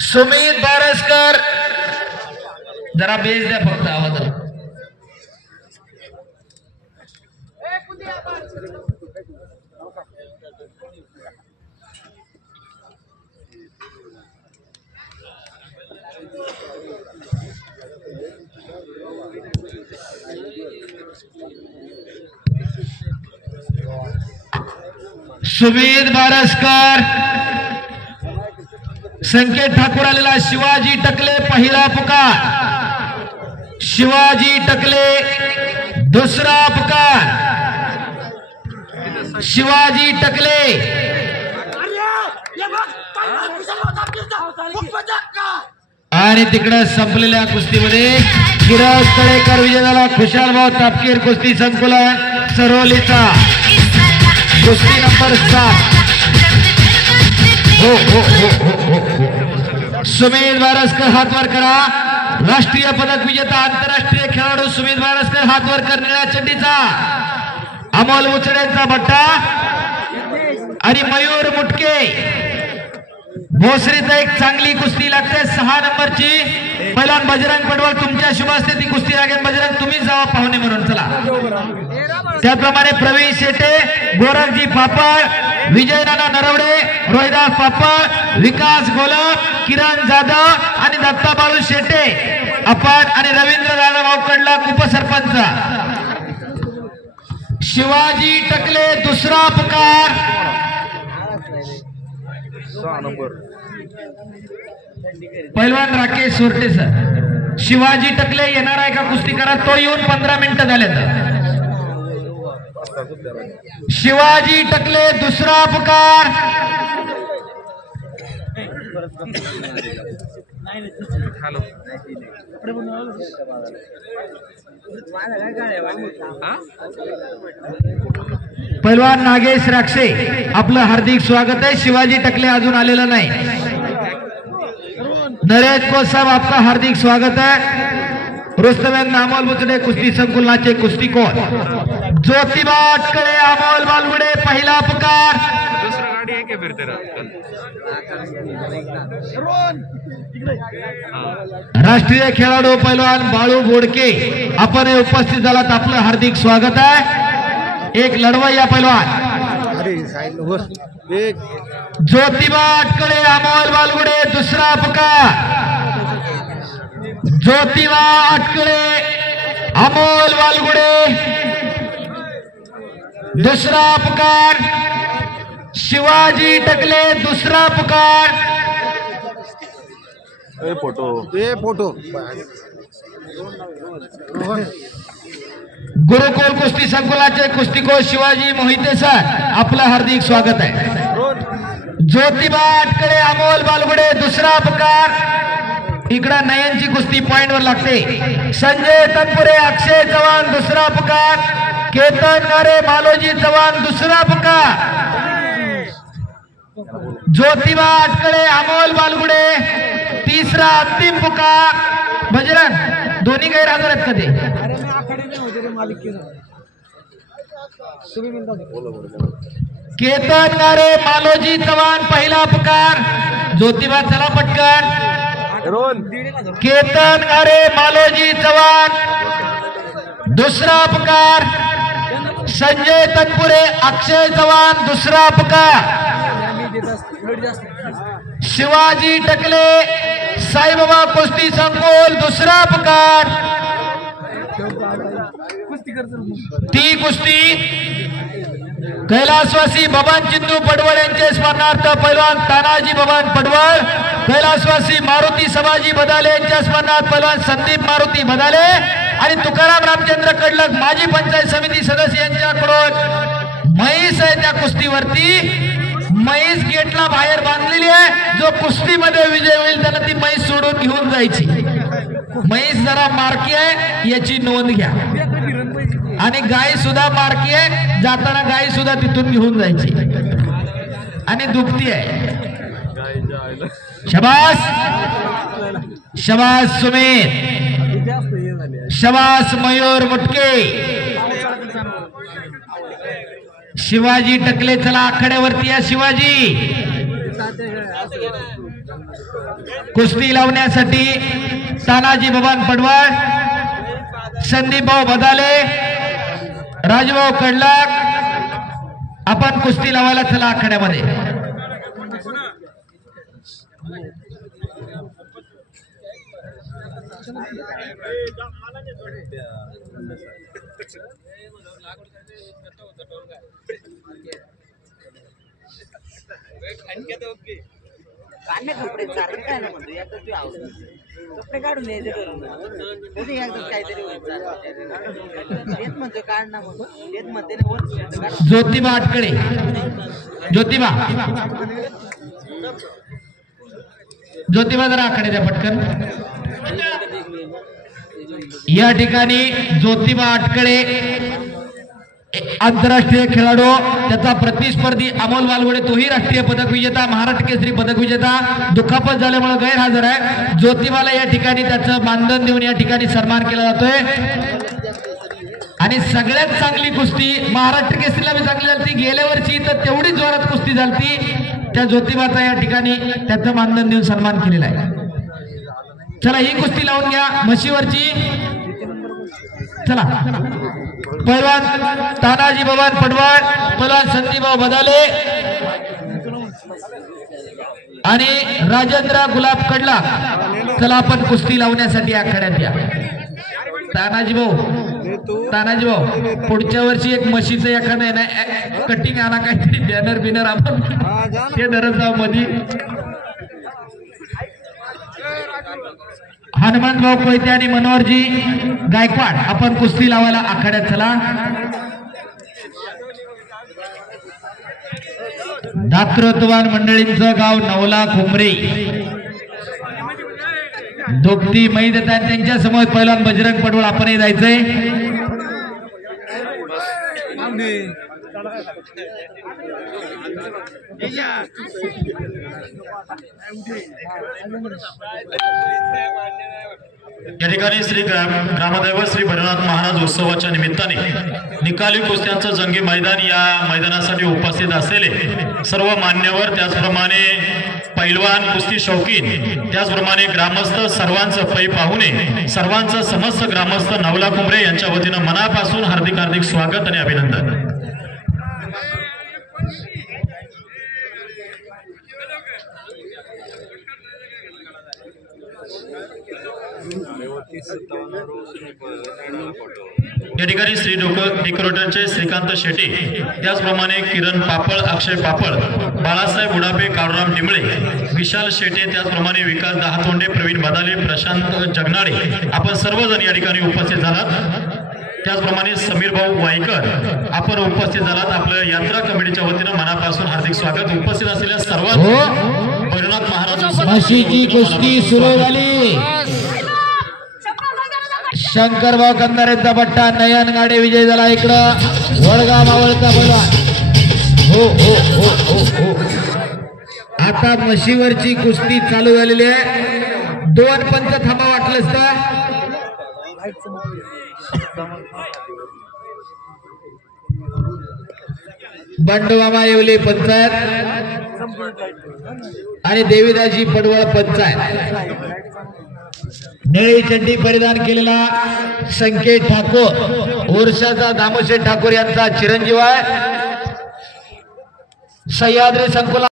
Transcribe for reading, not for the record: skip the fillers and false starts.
सुमित बारसकर जरा बेस द्या फक्त आवाज सुमित बारसकर संकेत ठाकूर आलेला शिवाजी टकले पहिला पुकार शिवाजी टकले दुसरा पुकार शिवाजी टकले आणि तिकडे संपलेल्या कुस्तीमध्ये गिराज तळेकर विजय झाला खुशालभाऊ तापकीर कुस्ती संकुलन सरोलीचा कुस्ती नंबर 7 हो हो हो हो हो सुमित बारसकर हात वर करा राष्ट्रीय पदक विजेता आंतरराष्ट्रीय खेळाडू सुमित बारसकर हात वर करणाऱ्या चड्डीचा अमोल मुचडेंचा बट्टा आणि मयूर मुटके भोसरीचा एक चांगली कुस्ती लागते 6 नंबरची पहिलवान बजरंग पडवळ तुमच्या शुभ हस्ते ती कुस्ती लागेल बजरंग तुम्हीच जावा पाहुणे म्हणून चला त्याप्रमाणे प्रवीण शेटे गोरखजी पापड विजय नाना नरवडे रोहिदास पापड विकास गोलप किरण जाधव आणि दत्ता बाळू शेटे अपाट आणि रवींद्र दादा भाऊकडला उपसरपंच शिवाजी टकले दुसरा पुकार 6 नंबर पहिलवान राकेश सोरटे सर शिवाजी टकले येणार आहे का कुस्ती करा तो येऊन 15 मिनिटं झाले शिवाजी टकले दुसरा पुकार पहिलवान नागेश राक्षे आपलं हार्दिक स्वागत आहे शिवाजी टकले अजून आलेला नाही नरेश कोसाब आपका हार्दिक स्वागत है रुस्तम अमोल मुचडे कुस्ती संकुलनाचे कुस्तीकोर ज्योतिबा अटकळे अमोल बालगुडे पहिला पुकार दूसरा गाड़ी है क्या फिर तेरा राष्ट्रीय खेळाडू पैलवान बाळू बोडके आपण उपस्थित झालात आपलं हार्दिक स्वागत आहे एक लढवय्या पैलवान ज्योतिबा अटकळे अमोल बालगुडे दुसरा पुकार ज्योतिबा अटकळे अमोल बालगुडे दुसरा पुकार शिवाजी टकले दुसरा पुकार फोटो गुरुकुल कुस्ती संकुलाचे कुस्तीकोर शिवाजी मोहिते सर आपलं हार्दिक स्वागत आहे ज्योतिबा अटकळे अमोल बालगुडे दुसरा पुकार इकडे नयनची कुस्ती पॉइंट वर लागते संजय तनपुरे अक्षय चव्हाण दुसरा पुकार केतन नारे मालोजी चव्हाण दुसरा पुकार ज्योतिबा अटकळे अमोल बालगुडे तीसरा अंतिम पुकार बजरंग दोन्ही गैरहजर आहेत कधी केतन नारे मालोजी चव्हाण पहिला पुकार ज्योतिबा चला पटकन केतन नारे मालोजी चव्हाण दुसरा पुकार संजय तनपुरे अक्षय चव्हाण दुसरा पुकार शिवाजी टकले साईबाबा कुस्ती संकुल दुसरा पुकार ती कुस्ती कैलासवासी बबन चिंदू पडवळ यांचे स्मरणार्थ पैलवान तानाजी बबन पडवळ कैलासवासी मारुती सभाजी बदाले यांच्या स्मरणार्थ पैलवान संदीप मारुती बदाले आणि तुकाराम रामचंद्र कडलक माजी पंचायत समिती सदस्य यांच्याकडून म्हैस आहे त्या कुस्तीवरती म्हैस गेटला बाहेर बांधलेली आहे जो कुस्तीमध्ये विजय होईल त्याला ती म्हैस सोडून घेऊन जायची म्हैस जरा मारकी आहे याची नोंद घ्या आणि गाय सुद्धा मारकी आहे जाताना गाय सुद्धा तिथून घेऊन जायची आणि दुभती आहे शबास शबास सुमित शबास मयूर मुटके शिवाजी टकले चला आखाड्यावरती या शिवाजी कुस्ती लावण्यासाठी तानाजी बबन पडवळ, संदीप भाऊ बदाले, राजभाऊ कडलाक आपण कुस्ती लावायला चला आखाड्यामध्ये. काढणे कपडे सारखे काय ना म्हणतो एकदा तू आवडत कपडे काढून द्यायचे करून कधी एकदा काहीतरी येत म्हणतो काढ ना म्हणतो येत म्हणते. ज्योतिबा आटकडे, ज्योतिबा ज्योतिबा जरा आकडे द्या पटकन. या ठिकाणी ज्योतिबा आटकडे आंतरराष्ट्रीय खेळाडू, त्याचा प्रतिस्पर्धी अमोल वालवडे तोही राष्ट्रीय पदक विजेता, महाराष्ट्र केसरी पदक विजेता, दुखापत झाल्यामुळे गैरहजर आहे. ज्योतिबाला या ठिकाणी त्याचं मानधन देऊन या ठिकाणी सन्मान केला जातोय. आणि सगळ्यात चांगली कुस्ती महाराष्ट्र केसरीला बी चांगली झाली, गेल्या वर्षी तर तेवढीच जोरात कुस्ती झाली. त्या ज्योतिबाचा या ठिकाणी त्याचं मानधन देऊन सन्मान केलेला आहे. चला ही कुस्ती लावून घ्या म्हशीवरची. चला पैलवान तानाजी बबन पडवळ, पैलवान संदीपभाऊ बदाले आणि राजेंद्र गुलाब कडला. चला आपण कुस्ती लावण्यासाठी आखाड्यात या. तानाजी भाऊ पुढच्या वर्षी एक म्हशीचं एखादं आहे ना कटिंग आणा, काहीतरी बॅनर बिनर आपण ते धरत जाऊ मध्ये. हनुमंतभाऊ कोयते आणि मनोहरजी गायकवाड आपण कुस्ती लावायला आखाड्यात चला. दातृत्ववान मंडळींचं गाव नवला खुमरे, दोगती मैदान त्यांच्या समोर पैलवान बजरंग पडवळ आपणही जायचंय. या ठिकाणी श्री ग्रामदैवत श्री भैरवनाथ महाराज उत्सवाच्या निमित्ताने निकाली कुस्त्यांचं जंगी मैदान या मैदानासाठी उपस्थित असलेले सर्व मान्यवर, त्याचप्रमाणे पैलवान, कुस्ती शौकीन, त्याचप्रमाणे ग्रामस्थ सर्वांचं पै पाहुणे, सर्वांचं समस्त ग्रामस्थ नवला कुंभरे यांच्या वतीनं मनापासून हार्दिक हार्दिक स्वागत आणि अभिनंदन. या ठिकाणी श्री डेकोरेटरचे श्रीकांत शेटे, त्याचप्रमाणे किरण पापळ, अक्षय पापळ, बाळासाहेब उडापे, काळूराम डिंबळे, विशाल शेटे, त्याचप्रमाणे विकास दहातोंडे, प्रवीण बदाले, प्रशांत जगनाडे आपण सर्वजण या ठिकाणी उपस्थित झालात. त्याचप्रमाणे समीर भाऊ वाईकर आपण उपस्थित झालात. आपल्या यात्रा कमिटीच्या वतीनं मनापासून हार्दिक स्वागत. उपस्थित असलेल्या सर्वांचं भैरवनाथ महाराज म्हशीची कुस्ती सुरू झाली. शंकरभाऊ कंदारेचा पट्टा, नयन गाडे विजय झाला. इकडं वडगाव मावळचा बोला. हो हो हो हो हो. आता म्हशीवरची कुस्ती चालू झालेली आहे. 2 पंच थांबा वाटलंच तर. बंडूमामा येवले पंचायत आणि देवीदाजी पडवळ पंचायत. निळी चड्डी परिधान केलेला संकेत ठाकूर उर्षाचा दामोशेठ ठाकूर यांचा चिरंजीव आहे. सह्याद्री संकुला